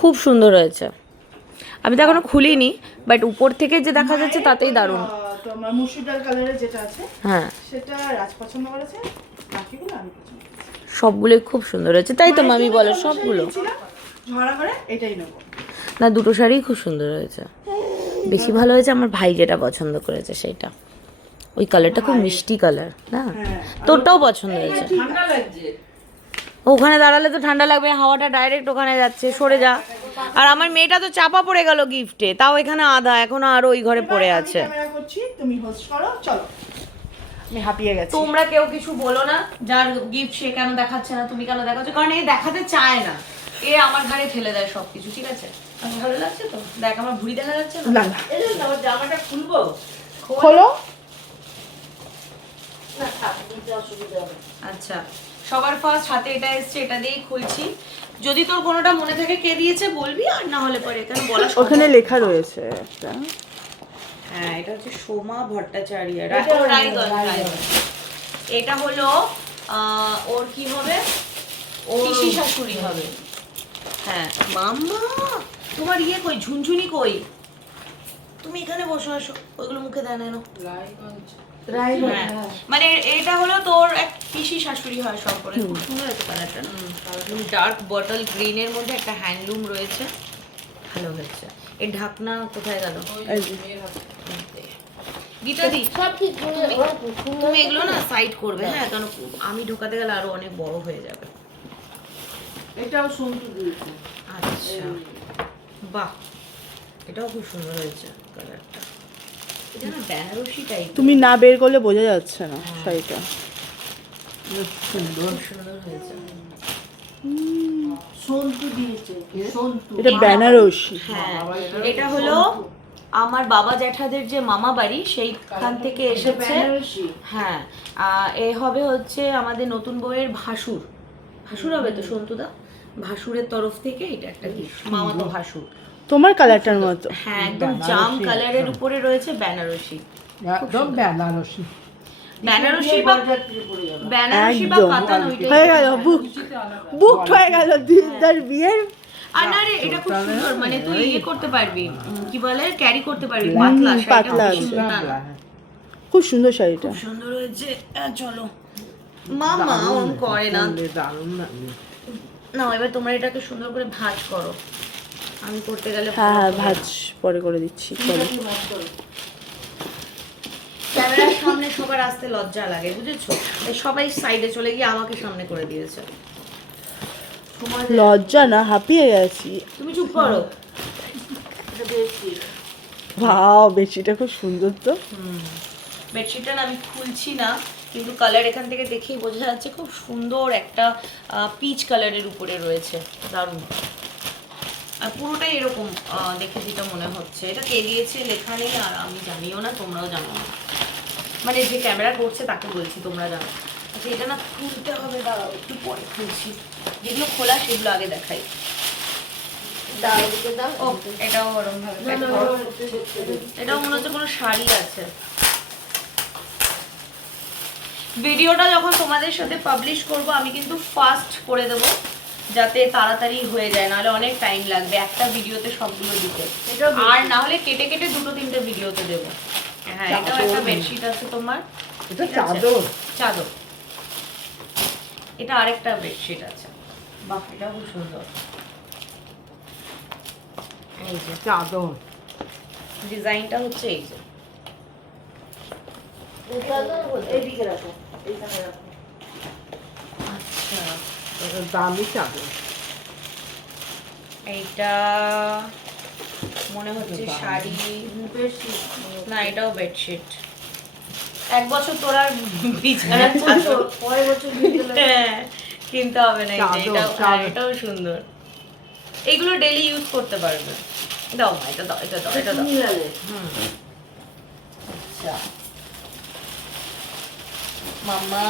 খুব সুন্দর হয়েছে। আমি তো এখনো খুলিনি, বাট উপর থেকে যে দেখা যাচ্ছে তাতেই দারুণ। তোমার মুসুর ডাল কালারের যেটা আছে হ্যাঁ, সেটা রাজ পছন্দ করেছে, বাকিগুলো আমি পছন্দ করেছি। সবগুলোই খুব সুন্দর হয়েছে, তাই তো মামি বলে সবগুলো। ঝরা করে এটাই নেবো। না, দুটো শাড়িই খুব সুন্দর হয়েছে। বেশি ভালো হয়েছে আমার ভাই যেটা পছন্দ করেছে সেটা, ওই কালারটা খুব মিষ্টি কালার না? তোরটাও পছন্দ হয়েছে। ঠান্ডা লাগছে। ওখানে দাঁড়ালে তো ঠান্ডা লাগবে, হাওয়াটা ডাইরেক্ট ওখানে যাচ্ছে, সরে যা। আর আমার মেয়েটা তো চাপা পড়ে গেল গিফটে, তাও এখানে আধা, এখনো আরো ওই ঘরে পড়ে আছে। ক্যামেরা করছি, তুমি হোস্ট করো, চলো। আমি হাঁপিয়ে গেছি। তোমরা কেউ কিছু বলো না, যার গিফট সে কেন দেখাচ্ছে না, তুমি কেন দেখাচ্ছ, কারণ এ দেখাতে চায় না, এ আমার ঘাড়ে ফেলে দেয় সবকিছু। ঠিক আছে, আমার ভালো লাগছে তো, দেখ আমার ভুঁড়ি দেখা যাচ্ছে না। না না, এই যে আমার জামাটা খুলবো, খোলো। না থাক, নিতে অসুবিধা হবে। আচ্ছা, সবার ফার্স্ট হাতে এটা এসছে, এটা দিয়েই খুলছি। যদি তোর কোনোটা মনে থাকে কে দিয়েছে বলবি, আর না হলে পরে এখানে বলা সম্ভব। ওখানে লেখা রয়েছে একটা। হ্যাঁ, এটা হচ্ছে সোমা ভট্টাচার্য, রায়গঞ্জ। এটা হলো ওর কি হবে, পিসি শাশুড়ি হবে। হ্যাঁ মাম্মা, তোমার ইয়ে কই, ঝুনঝুনি কই? তুমি এখানে বসে আসো, ওইগুলো মুখে দেয় না। হ্যাঁ, মানে এটা হলো তোর এক পিসি শাশুড়ি হয় সম্পর্কে। খুব সুন্দর হয়েছে কালারটা, ডার্ক বটল গ্রিন এর মধ্যে একটা হ্যান্ডলুম রয়েছে, ভালো হয়েছে। এর ঢাকনা কোথায় গেল? গীতা দি, তুমি এগুলো না সাইড করবে, হ্যাঁ, কারণ আমি ঢোকাতে গেলে আরো অনেক বড় হয়ে যাবে। এটাও সন্তু দিয়েছে। আচ্ছা, বাহ, এটাও খুব সুন্দর হয়েছে কালারটা। এটা না বেনারসি টাইপ, তুমি না বের করলে বোঝা যাচ্ছে না শাড়িটা। সুন্দর সুন্দর হয়েছে। সন্তু দিয়েছে, সন্তু। এটা বেনারসি। হ্যাঁ, এটা হলো আমার বাবা জ্যাঠাদের যে মামা বাড়ি, সেইখান থেকে এসেছে। হ্যাঁ, এ হবে হচ্ছে আমাদের নতুন বউয়ের ভাসুর। ভাসুর হবে তো সন্তুদা, ভাসুরের তরফ থেকে এটা একটা গিফট, মামা তো ভাসুর। তোমার কালারটার মতো। হ্যাঁ, একদম জাম কালারের উপরে রয়েছে বেনারসি। একদম বেনারসি। বেনারসি বা কাতান, ওইটাই হয়ে গেল, বুক হয়ে গেল দিদার বিয়ের। আর না রে, এটা খুব সুন্দর, মানে তুই ইয়ে করতে পারবি, কি বলে, ক্যারি করতে পারবি, পাতলা পাতলা। খুব সুন্দর শাড়িটা। খুব সুন্দর হয়েছে। চলো মামা, ওরম করে না। দারুণ লাগে। না, এবার তোমরা এটাকে সুন্দর করে ভাঁজ করো, আমি করতে গেলে হ্যাঁ হ্যাঁ, ভাজ পরে করে দিচ্ছি, চলো। ক্যামেরার সামনে সবার আসতে লজ্জা লাগে, বুঝেছো, তাই সবাই সাইডে চলে গিয়ে আমাকে সামনে করে দিয়েছে। লজ্জা না, হাঁপিয়ে গেছি। তুমি চুপ করো। ভাও, বেডশিটটা খুব সুন্দর তো। বেডশিটটা না আমি খুলছি না, কিন্তু কালার এখান থেকে দেখেই বোঝা যাচ্ছে, খুব সুন্দর একটা পিচ কালারের উপরে রয়েছে, দারুণ। আর পুরোটাই এরকম দেখে যেটা মনে হচ্ছে। এটা কে দিয়েছে লেখা নেই, আর আমি জানিও না, তোমরাও জানো না, মানে যে ক্যামেরা করছে তাকে বলছি, তোমরা জানো। আচ্ছা, এটা না খুলতে হবে, দাঁড়াও একটু পরে খুলছি, যেগুলো খোলা সেগুলো আগে দেখাই। ও, এটাও ওরকম ভাবে প্যাক করো। এটাও মনে হচ্ছে কোনো শাড়ি আছে। ভিডিওটা যখন তোমাদের সাথে পাবলিশ করব, আমি কিন্তু ফাস্ট করে দেবো, যাতে তাড়াতাড়ি হয়ে যায়, নাহলে অনেক টাইম লাগবে একটা ভিডিওতে সবগুলো দিতে, আর না হলে কেটে কেটে দুটো তিনটে ভিডিওতে দেবো। হ্যাঁ, এটাও একটা বেডশিট আছে তোমার, এটা চাদর। চাদর। এটা আরেকটা বেডশিট আছে, বাহ, এটাও খুব সুন্দর। এই যে চাদর। ডিজাইনটা হচ্ছে এই যে, এইদিকে রাখো, এইখানে রাখো। আচ্ছা, এটা দামি চাদর। এইটা মনে হচ্ছে শাড়ি, না এটাও বেডশিট। এক বছর তোর আর বিছানা চাদর, পরের বছর কিনতে হবে না। এটাও সুন্দর, এইগুলো ডেলি ইউজ করতে পারবে। দাও মা, এটা দাও, এটা দাও, এটা দাও। আচ্ছা মাম্মা,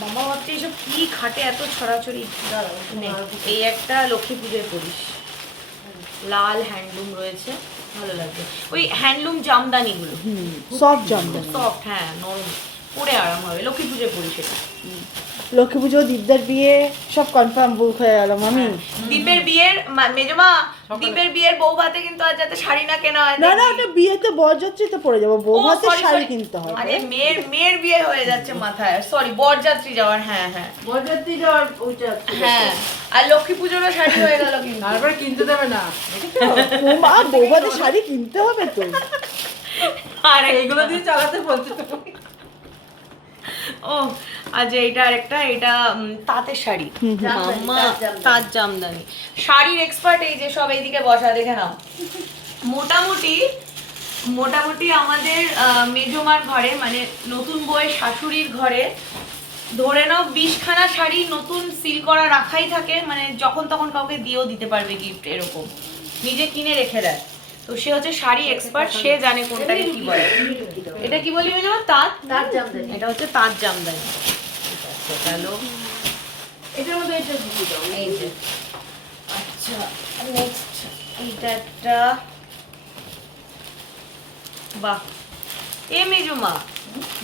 মাম্মা ভাবছে এসব কি খাটে এত ছড়াছড়ি। দাঁড়াও, এই একটা লক্ষ্মী পুজোয় পরিস, লাল হ্যান্ডলুম রয়েছে, ভালো লাগবে। ওই হ্যান্ডলুম জামদানিগুলো, সফট জামদানি। সফট, হ্যাঁ নরম, পরে আরাম হবে, লক্ষ্মী পুজোয় পরি সেটা। লক্ষ্মী পুজো, দীপদার বিয়ে সব কনফার্ম বুক হয়ে গেল মামি। দীপের বিয়ের মেজমা, দীপের বিয়ের বউ ভাতে কিন্তু আজ যাতে শাড়ি না কেনা হয়। না না, ওটা বিয়েতে বরযাত্রীতে পরে যাবো, বউ ও, হাতে sorry, শাড়ি sorry. কিনতে হবে। আরে মেয়ের বিয়ে হয়ে যাচ্ছে মাথায়, সরি বরযাত্রী যাওয়ার, হ্যাঁ হ্যাঁ বরযাত্রী যাওয়ার ওইটা হ্যাঁ, আর লক্ষ্মী পুজোরও শাড়ি হয়ে গেল কিন্তু। তারপরে কিনতে দেবে না ও মা, বউ হাতে শাড়ি কিনতে হবে তো। আর এইগুলো দিয়ে চালাতে বলছে তো। ও আজ এইটা আরেকটা, এটা তাঁতের শাড়ি, মাম্মা তাঁত জামদানি শাড়ির এক্সপার্ট। এই যে সব এইদিকে বসা, দেখে নাও। মোটামুটি আমাদের মেজমার ঘরে, মানে নতুন বউয়ের শাশুড়ির ঘরে ধরে নাও 20খানা শাড়ি নতুন সিল করা রাখাই থাকে, মানে যখন তখন কাউকে দিয়েও দিতে পারবে গিফট, এরকম নিজে কিনে রেখে দেয়। তো সে হচ্ছে শাড়ি এক্সপার্ট, সে জানে কোনটাকে কি বলে। এটা কি বলি মেজমা? তাঁত জামদানি। এটা হচ্ছে তাঁত জামদানি। চলো এটার মধ্যে এটা দিয়ে দাও। এই যে, আচ্ছা নেক্সট এইটা একটা, বাহ এ মেজমা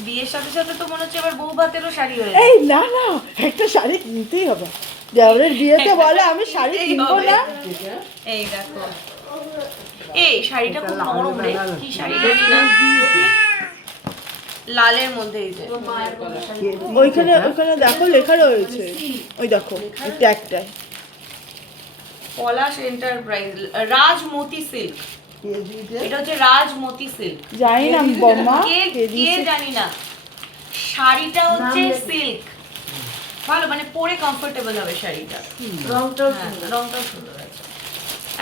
বিয়ের সাথে সাথে তো মনে হচ্ছে আবার বউ ভাতেরও শাড়ি হয়ে এই না না, একটা শাড়ি কিনতেই হবে। দেওরের বিয়েতে বলে আমি শাড়ি কিনবো না। এই দেখো, এই শাড়িটা খুব নরম রে, কি শাড়ি জানি না, লালের মধ্যে। এই যে ওইখানে ওইখানে দেখো লেখা রয়েছে, ওই দেখো এই ট্যাগটায়। পলাশ এন্টারপ্রাইজ রাজমতি সিল্ক, এটা হচ্ছে রাজমতি সিল্ক। জানি না বম্মা, কে জানি না। শাড়িটা হচ্ছে সিল্ক, ভালো, মানে পরে কমফোর্টেবল হবে শাড়িটা। রংটাও সুন্দর আছে।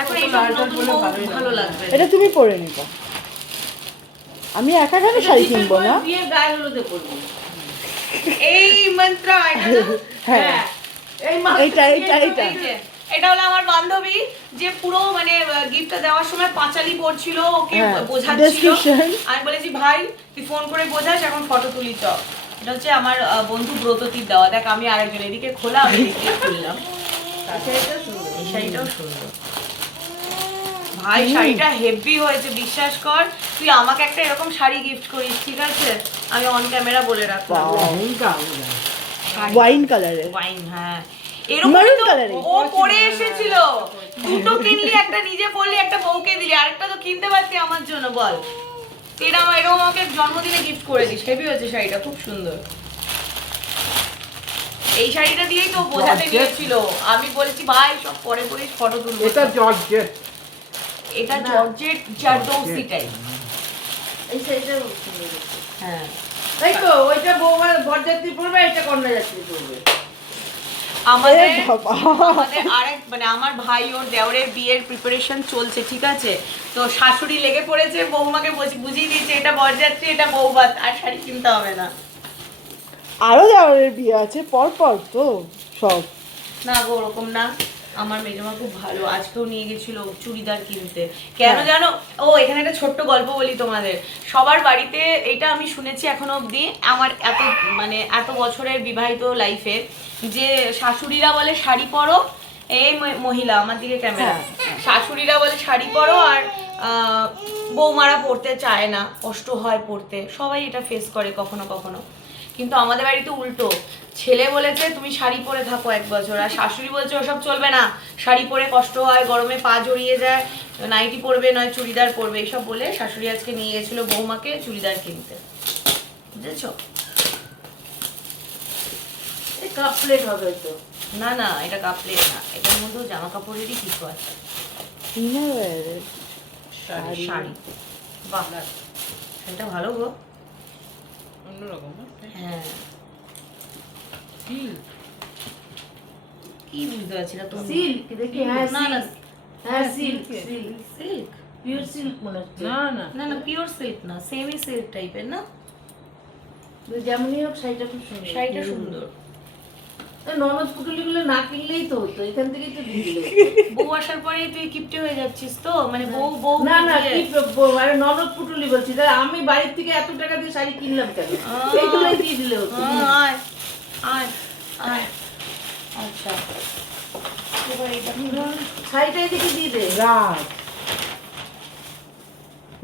এখন এই সব নতুন বউ ভালো লাগবে। এটা তুমি পরে নিবা, আমি একা কেন শাড়ি কিনবো না? বিয়ে গায়ে হলুদে করবো। এই মন্ত্র, এটা না? হ্যাঁ এইটা এইটা এইটা এই যে, এটা হলো আমার বান্ধবী, যে পুরো মানে গিফটটা দেওয়ার সময় পাঁচালি পড়ছিল, ওকে হ্যাঁ, বোঝাচ্ছিল। description। আমি বলেছি ভাই তুই ফোন করে বোঝাস, এখন ফটো তুলি চ। এটা হচ্ছে আমার বন্ধু ব্রততির দেওয়া। দেখ আমি আরেকজন এদিকে খোলা, আমি এদিকে খুললাম। এই শাড়িটাও সুন্দর ভাই, শাড়িটা হেভি হয়েছে, বিশ্বাস কর। তুই আমাকে একটা এরকম শাড়ি গিফট করিস, ঠিক আছে? আমি অন ক্যামেরা বলে রাখলাম। ওয়াইন কালারের। ওয়াইন, হ্যাঁ এরকম Maroon তো colour-এর। ও পরে এসেছিল। দুটো কিনলি, একটা নিজে পরলি, একটা বউকে দিলি, আরেকটা তো কিনতে পারতি আমার জন্য, বল। এরকম আমাকে জন্মদিনে গিফট করে দিস। হেভি হয়েছে শাড়িটা, খুব সুন্দর। এই শাড়িটা দিয়েই তো বোঝাতে গিয়েছিল, আমি বলেছি ভাই সব পরে পরিস, ফটো তুলবো। এটা জর্জেট। এটা জর্জেট জারদৌসি টাইপ। এই শাড়িটা হ্যাঁ তাই তো, ওইটা বৌমার বরযাত্রী পরবে, এটা কন্যা যাত্রী পরবে। আমাদের এ বাবা। আমাদের আরেক মানে আমার ভাই ওর দেওরের বিয়ের প্রিপারেশন চলছে, ঠিক আছে? তো শাশুড়ি লেগে পড়েছে, বৌমাকে বুঝিয়ে দিয়েছে এটা বরযাত্রী, এটা বৌভাত, আর শাড়ি কিনতে হবে না। আরো দেওয়ারের বিয়ে আছে পর পর তো সব। না গো, ওরকম না। আমার মেজমা খুব ভালো, আজকেও নিয়ে গেছিল চুড়িদার কিনতে। কেন জানো? ও এখানে একটা ছোট্ট গল্প বলি তোমাদের। সবার বাড়িতে এটা আমি শুনেছি এখনো অবধি, আমার এত বছরের বিবাহিত লাইফে, যে শাশুড়িরা বলে শাড়ি পরো, এই মহিলা আমার দিকে ক্যামেরা, শাশুড়িরা বলে শাড়ি পরো, আর বৌমারা পরতে চায় না, কষ্ট হয় পরতে, সবাই এটা ফেস করে কখনো কখনো। কিন্তু আমাদের বাড়িতে উল্টো, ছেলে বলেছে তুমি শাড়ি পরে থাকো 1 বছর, আর শাশুড়ি বলছে ওসব চলবে না, শাড়ি পরে কষ্ট হয়, গরমে পা জড়িয়ে যায়, নাইটি পরবে নয় চুড়িদার পরবে, এসব বলে শাশুড়ি আজকে নিয়ে গেছিল বৌমাকে চুড়িদার কিনতে, বুঝেছো? এই কাপ প্লেট হবে তো। না না, এটা কাপড়ের না, এটার মধ্যেও জামা কাপড়েরই কিছু আছে। ইনারওয়্যারের শাড়ি, বাহ এটা ভালো গো। অন্যরকম। হ্যাঁ, কি বুঝতে পারছি না তুমি? সিল্ক দেখি, হ্যাঁ না না, হ্যাঁ silk silk silk, pure silk মনে হচ্ছে। না না, না না পিওর সিল্ক না, সেমি সিল্ক টাইপের না। যেমনই হোক শাড়িটা খুব সুন্দর। শাড়িটা সুন্দর। ননদ পুটুলি গুলো না কিনলেই তো হতো, এখান থেকেই তো দিয়ে দিলে। বউ আসার পরেই তুই কিপটে হয়ে যাচ্ছিস তো, মানে বউ না না, কিপটে। কি আরে ননদ পুটুলি বলছি, তাই আমি বাড়ির থেকে এত টাকা দিয়ে শাড়ি কিনলাম কেন? এইগুলোই দিয়ে দিলে হতো। আয় আয় আয়, আচ্ছা এবার এটা শাড়িটা এদিকে দিয়ে দে। রাত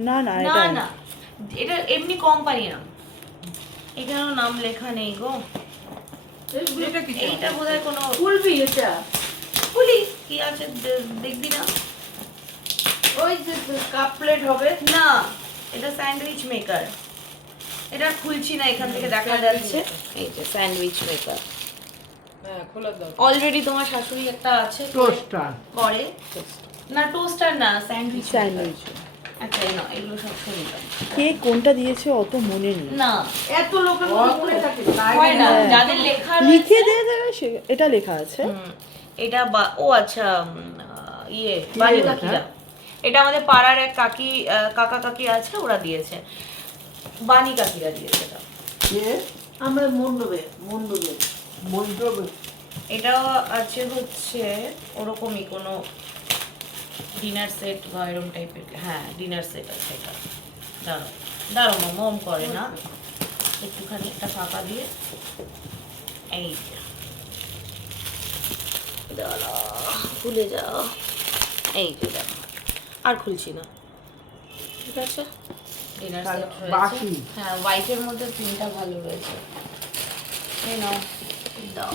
না না না এটা না, এটা এমনি কোম্পানি না, এখানেও নাম লেখা নেই গো। এটা কি এইটা বোধহয় কোনো খুলবি এটা? পুলিশ কি আছে দেখবি না? ওই যে কাপ প্লেট হবে না, এটা স্যান্ডউইচ মেকার। এটা খুলছি না, এখান থেকে দেখা যাচ্ছে। এই যে স্যান্ডউইচ মেকার। হ্যাঁ খোলা দাও। অলরেডি তোমার শাশুড়ি একটা আছে, টোস্টার করে। না টোস্টার না, স্যান্ডউইচ স্যান্ডউইচ আচ্ছা এই না, এগুলো সব শুনতাম কে কোনটা দিয়েছে অত মনে নেই। না, এত লোকের মনে থাকে হয় না, হ্যাঁ। যাদের লেখা লিখে রয়েছে। দিয়ে দেবে এটা লেখা আছে। এটা ও আচ্ছা ইয়ে বাড়ি কাকিরা। এটা আমাদের পাড়ার এক কাকি কাকা কাকি আছে, ওরা দিয়েছে। বাণী কাকিরা দিয়েছে এটা। আমরা মন্ডপে এটাও আছে হচ্ছে ওরকমই কোনো ডিনার সেট বা এরকম টাইপের। হ্যাঁ ডিনার সেট আছে এটা। দাঁড়ো দাঁড়ো মা, মম করে না, একটুখানি একটা ফাঁকা দিয়ে। এই যে। দাঁড়া, খুলে যাও। এই যে দেখো, আর খুলছি না। ঠিক আছে, ডিনার সেট রয়েছে। হ্যাঁ হোয়াইটের মধ্যে প্রিন্টটা ভালো রয়েছে। এই নাও, দাও।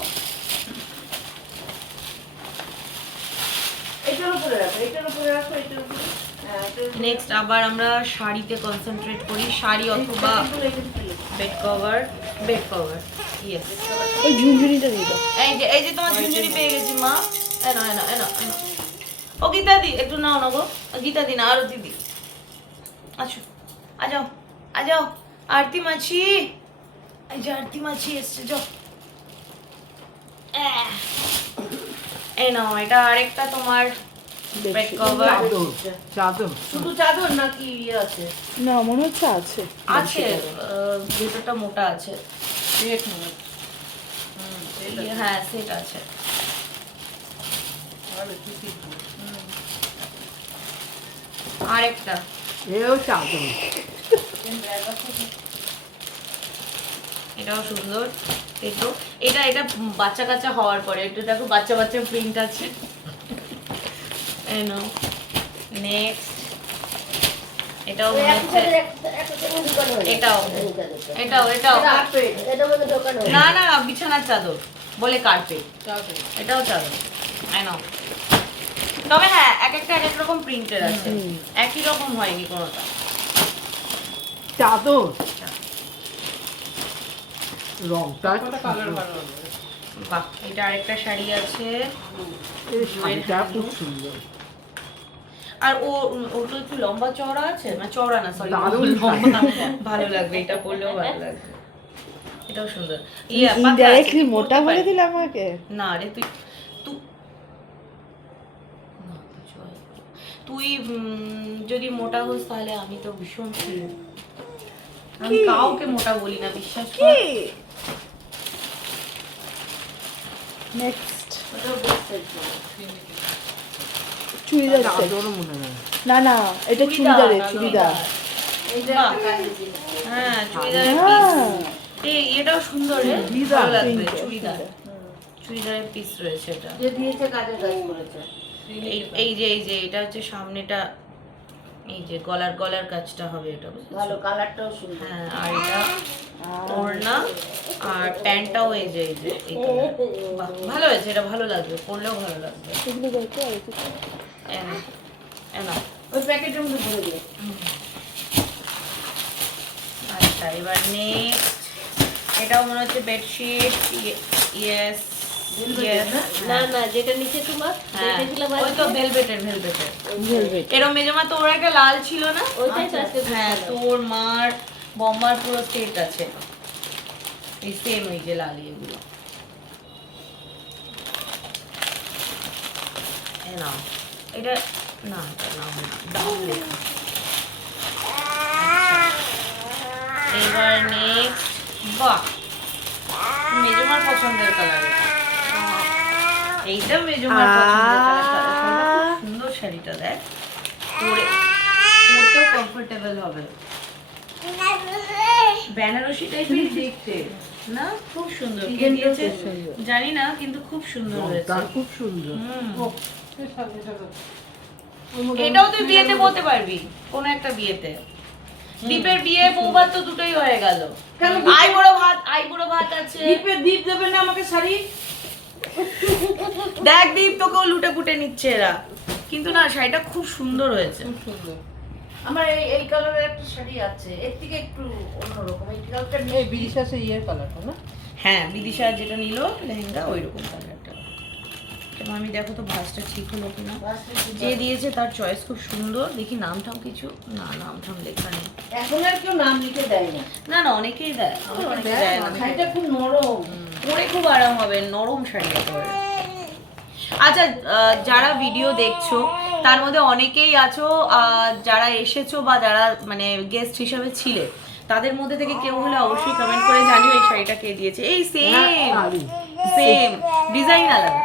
এটার উপরে রাখো, এটার উপরে রাখো, এটার উপরে। হ্যাঁ, নেক্সট আবার আমরা শাড়িতে কনসেন্ট্রেট করি, শাড়ি অথবা bed cover. Bed cover, yes. ওই ঝুনঝুনিটা দিয়ে দাও। এই যে তোমার ঝুনঝুনি পেয়ে গেছি মা। এনো এনো এনো এনো। ও গীতা দি একটু নাও না গো, গীতা দি না, আরো দিদি। আচ্ছা আজাও আজাও, আরতি মাছি। এই যে আরতি মাছি এসছে, যাও। এই নাও, এটা আরেকটা তোমার বেড কভার। শুধু চাদর নাকি ইয়ে আছে? না মনে হচ্ছে আছে। আছে, ভেতরটা মোটা আছে। সেট মনে হচ্ছে। হ্যাঁ সেট আছে। আরেকটা এটাও সুন্দর। এটা এটা বাচ্চা কাচ্চা হওয়ার পরে একটু দেখো, বাচ্চা বাচ্চা প্রিন্ট আছে। এই নাও। নেক্সট এটাও মনে হচ্ছে, এটাও এটাও এটাও না না, বিছানার চাদর বলে কার্পেট। এটাও চাদর। আই নাও। তবে হ্যাঁ এক একটা এক এক রকম প্রিন্টের আছে, একই রকম হয়নি কোনোটা। চাদর রংটা কালার ভালো হবে। বাহ, এটা আরেকটা শাড়ি আছে। এই শাড়িটা খুব সুন্দর। আর ওর তো একটু লম্বা চওড়া আছে, না চওড়া না সরি, দারুণ লম্বা। ভালো লাগবে, এটা পরলেও ভালো লাগবে। এটাও সুন্দর। পাতলা আছে, ইনডাইরেক্টলি তুই মোটা পরতে বলে পারিস। দিলে আমাকে। না রে, তুই তুই যদি মোটা হোস তাহলে আমি তো ভীষণ খুশি। আমি কাউকে মোটা বলি না, বিশ্বাস কর। কি নেক্সট ওটা বসতে হবে। চুড়িদার set। চাদরও মনে হয়। না না এটা চুড়িদারের চুড়িদার। এইটা বাহ। কাজের জিনিস। হ্যাঁ চুড়িদারের হ্যাঁ পিস। এটাও সুন্দর রে, চুড়িদার, ভালো লাগবে। print, চুড়িদার, চুড়িদারের পিস রয়েছে এটা। যে দিয়েছে কাজের কাজ করেছে। এই যে এটা হচ্ছে সামনেটা, এই যে গলার কাজটা হবে এটা, বুঝেছো? ভালো কালারটাও সুন্দর। হ্যাঁ, আর এটা ওড়না আর প্যান্টটাও এই যে এই colour। বাহ, ভালো হয়েছে, এটা ভালো লাগবে, পরলেও ভালো লাগবে। এগুলো দেখো আর কিছু। এনা এনা। ওই প্যাকেটের মধ্যে ভরে দিও। আচ্ছা এবার নেক্সট, এটাও মনে হচ্ছে বেডশিট। ইয়েস না না, যেটা নিচে তোমার দেখেছিলাম ওই তো ভেলভেটের ভেলভেট। এরম মেজমা তো ওর একটা লাল ছিল না? ওইটাই তো আজকে হ্যাঁ, তোর মার বম্মার পুরো সেট আছে, এই সেম ওই যে লাল এগুলো। এ নাও, এটা না, এটা নাও না, দাম লেখা। এবার নেক্সট, বাহ মেজমার পছন্দের কালার। এইটা মেজমার পছন্দের কালার। সুন্দর শাড়িটা দেখ, পরতেও কমফোর্টেবল হবে। বেনারসি টাইপের দেখতে না, খুব সুন্দর। কে দিয়েছে জানি না, কিন্তু খুব সুন্দর হয়েছে। রংটা খুব সুন্দর। এটাও তুই বিয়েতে পরতে পারবি, কোনো একটা বিয়েতে। দীপের বিয়ে বৌভাত তো দুটোই হয়ে গেল। কেন? আইবুড়ো ভাত আছে। দীপ দেবে না আমাকে শাড়ি? দেখ দীপ তোকেও লুটে পুটে নিচ্ছে এরা, কিন্তু না শাড়িটা খুব সুন্দর হয়েছে। আমার এই কালারের একটা শাড়ি আছে, এর থেকে একটু অন্যরকম। এই কালারটা এই বিদিশা সে ইয়ের কালারটা না? হ্যাঁ বিদিশা যেটা নিল লেহেঙ্গা ওই রকম কালারটা। এবং আমি দেখো তো ভাঁজটা ঠিক হলো কিনা। যে দিয়েছে তার চয়েস খুব সুন্দর। দেখি নামটাম কিছু, না নামটাম লেখা নেই। এখন আর কেউ নাম লিখে দেয় না। না না অনেকেই দেয়, অনেকে দেয় না। শাড়িটা খুব নরম। পরে খুব আরাম হবে, নরম শাড়ি একেবারে। আচ্ছা যারা ভিডিও দেখছো তার মধ্যে অনেকেই আছো যারা এসেছো বা যারা মানে গেস্ট হিসাবে ছিলে, তাদের মধ্যে থেকে কেউ হলে অবশ্যই কমেন্ট করে জানিও এই শাড়িটা কে দিয়েছে। এই সেম সেম ডিজাইন আলাদা,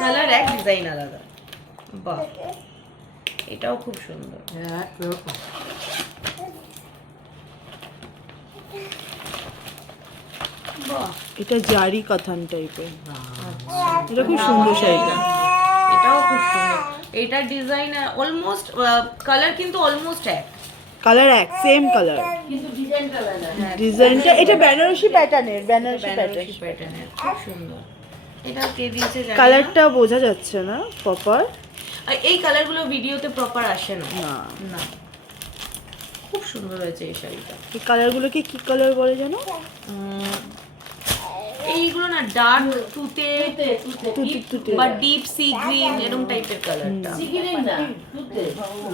কালার এক, ডিজাইন আলাদা। বাহ এটাও খুব সুন্দর। একরকম। বাহ এটা জারি কাতান টাইপের, এটা খুব সুন্দর শাড়িটা। এটাও খুব সুন্দর। এটার ডিজাইন অলমোস্ট কালার কিন্তু অলমোস্ট এক। কালার এক, সেম কালার, কিন্তু ডিজাইনটা আলাদা। ডিজাইনটা এটা বেনারসি প্যাটার্নের, বেনারসি প্যাটার্ন। বেনারসি প্যাটার্নের খুব সুন্দর। এটা কে দিয়েছে জানি না। কালারটা বোঝা যাচ্ছে না প্রপার। আর এই কালারগুলো ভিডিওতে প্রপার আসে না। না, না খুব সুন্দর হয়েছে এই শাড়িটা। এই কালারগুলোকে কি কালার বলে জানো? এইগুলো না ডার্ক তুতে তুতে তুতে। বা ডিপ সি গ্রিন এরকম টাইপের কালারটা। সিগিরিং না, তুতে।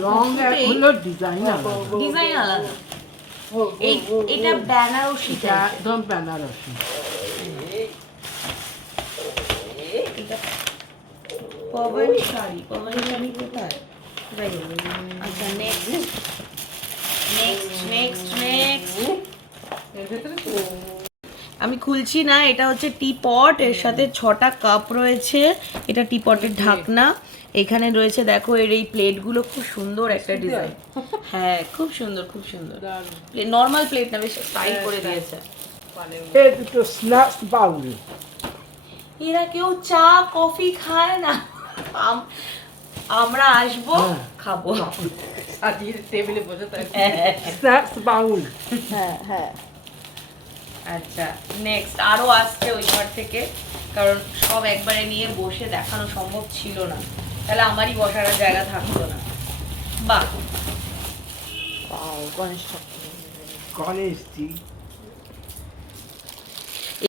রং এক হলো ডিজাইন আলাদা। ডিজাইন আলাদা। এই এটা বেনারসি এটা একদম বেনারসি। এটা পবন শাড়ি, পবন শাড়ি কোথায়? যাই হোক। আচ্ছা নেক্সট নেক্সট নেক্সট নেক্সট এর ভেতরে তো আমি খুলছি না। এটা হচ্ছে টি পট, এর সাথে 6টা কাপ রয়েছে। এটা টি পটের ঢাকনা। এখানে রয়েছে দেখো এর এই প্লেটগুলো খুব সুন্দর একটা ডিজাইন। হ্যাঁ খুব সুন্দর খুব সুন্দর। নর্মাল প্লেট না, বেশ স্টাইল করে দিয়েছে। এই দুটো স্ন্যাক্স বাউল। এরা কেউ চা কফি খায় না, আমরা আসবো খাবো। সাজিয়ে টেবিলে বসে থাকে। স্ন্যাক্স বাউল। হ্যাঁ হ্যাঁ। আচ্ছা নেক্সট আরো আসছে ওই ঘর থেকে, কারণ সব একবারে নিয়ে বসে দেখানো সম্ভব ছিল না, তাহলে আমারই বসার আর জায়গা থাকতো না। বাহ গণেশ ঠাকুর। গণেশজি